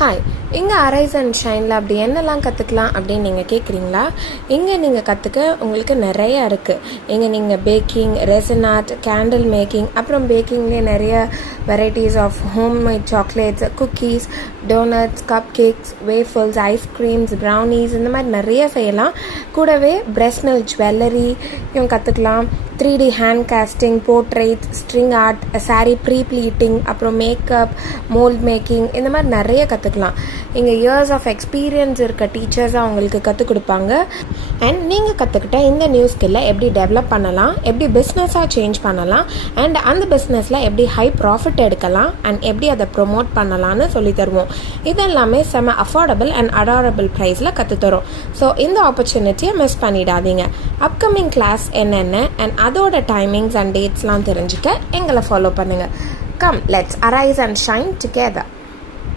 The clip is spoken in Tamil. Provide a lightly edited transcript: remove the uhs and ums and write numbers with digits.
ஹாய், இங்கே அரைஸ் அண்ட் ஷைனில் அப்படி என்னெல்லாம் கற்றுக்கலாம் அப்படின்னு நீங்கள் கேட்குறீங்களா? இங்கே நீங்கள் கற்றுக்க உங்களுக்கு நிறைய இருக்குது. இங்கே நீங்கள் baking, resin art, candle making, அப்புறம் பேக்கிங்லேயே நிறைய varieties of homemade chocolates, cookies, donuts, cupcakes, waffles, ice creams, brownies இந்த மாதிரி நிறைய செய்யலாம். கூடவே பிரெஸ்ட் மில்க் ஜுவல்லரியும் கற்றுக்கலாம். 3D hand casting, portraits, string art, sari pre pleating, அப்புறம் மேக்கப், மோல்ட் மேக்கிங் இந்த மாதிரி நிறைய கற்றுக்கலாம். இங்கே இயர்ஸ் ஆஃப் எக்ஸ்பீரியன்ஸ் இருக்க டீச்சர்ஸாக அவங்களுக்கு கற்றுக் கொடுப்பாங்க. அண்ட் நீங்கள் கற்றுக்கிட்ட இந்த நியூ ஸ்கில்லை எப்படி டெவலப் பண்ணலாம், எப்படி பிஸ்னஸாக சேஞ்ச் பண்ணலாம், அண்ட் அந்த பிஸ்னஸில் எப்படி ஹை ப்ராஃபிட் எடுக்கலாம், அண்ட் எப்படி அதை ப்ரொமோட் பண்ணலான்னு சொல்லி தருவோம். இதெல்லாமே செம அஃபோர்டபுள் அண்ட் அடாரபிள் ப்ரைஸில் கற்றுத்தரோம். ஸோ இந்த ஆப்பர்ச்சுனிட்டியை மிஸ் பண்ணிடாதீங்க. அப்கமிங் கிளாஸ் என்னென்ன அண்ட் அதோட டைமிங்ஸ் அண்ட் டேட்ஸ்லாம் தெரிஞ்சுக்க எங்களை ஃபாலோ பண்ணுங்கள். Come, let's arise and shine together.